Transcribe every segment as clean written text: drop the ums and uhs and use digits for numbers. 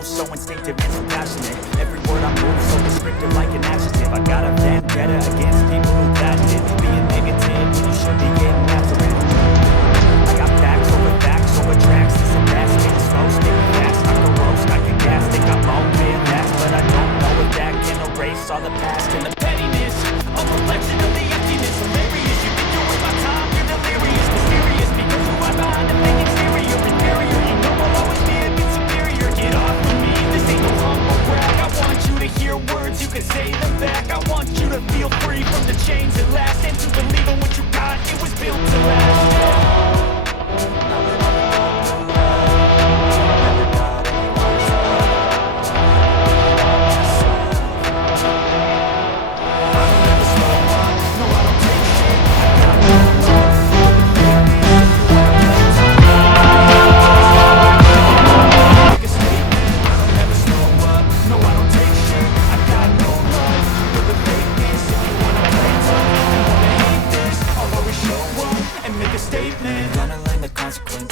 move so instinctive and so passionate. Every word I move so descriptive like an adjective. I got a vendetta against people who patented being negative when you should be getting after it. I got facts over tracks. This and that, spitting slow, spitting fast. I can roast, I can gas, think I'm all been last, but I don't know if that can erase all the past and the pettiness. A reflection of the emptiness. Hilarious, you think you're worth my time, you're delirious, mysterious, because you are behind the fake exterior. Inferior, you know I'll always be a bit superior. Get off of me, this ain't no humble brag. I want you to hear words, you can say them back. I want you to feel free from the chains at last, and to believe in what you got, it was built to last.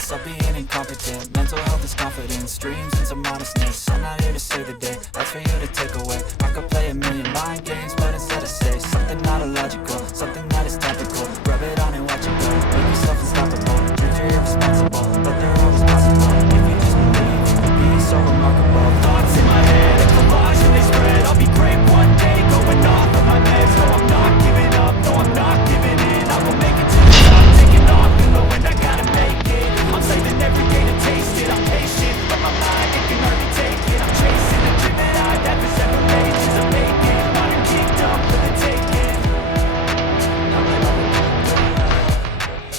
Of being incompetent, mental health is confidence, dreams and some modestness. I'm not here to save the day, that's for you to take away. I could play a million mind games, but instead I say something not illogical, something that is topical. Rub it on and watch it go, make yourself unstoppable. Dreams are irresponsible, but they're always possible. If you just believe, you can be so remarkable. Thoughts in my head, a collage and they spread. I'll be great one day, going off of my meds. No, I'm not giving up, no, I'm not giving in. I will make it to the top, taking off in the wind, I gotta make it. I'm saving every day to taste it. I'm patient, but my mind, it can hardly take it. I'm chasing a dream that I've had for several ages. I'm making modern kingdom for the taking.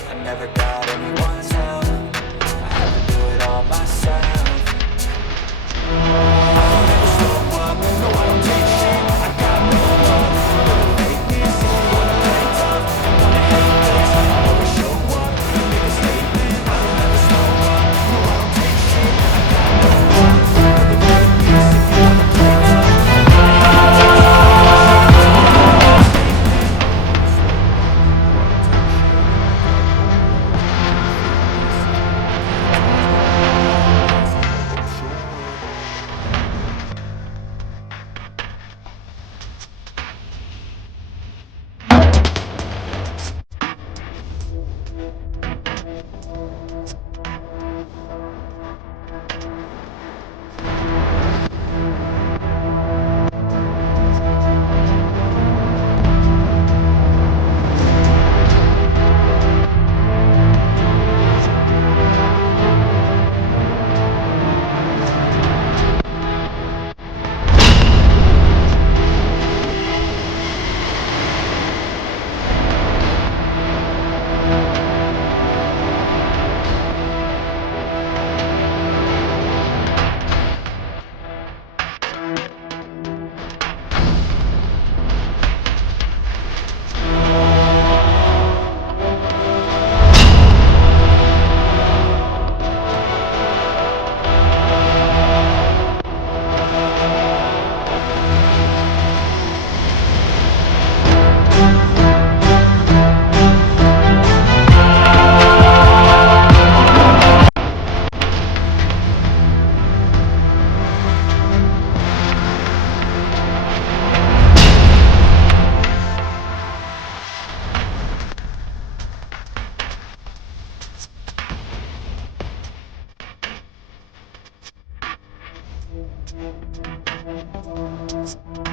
I never got anyone's help. I had to do it all myself. I don't ever slow up, no I don't take shit. I got no love for the fakeness. If you wanna play tough and wanna hate this, I'll always show up and make a statement. I don't ever slow up, no I don't take shit. I got no love for the fakeness. If you wanna play tough and wanna hate this, Thank you.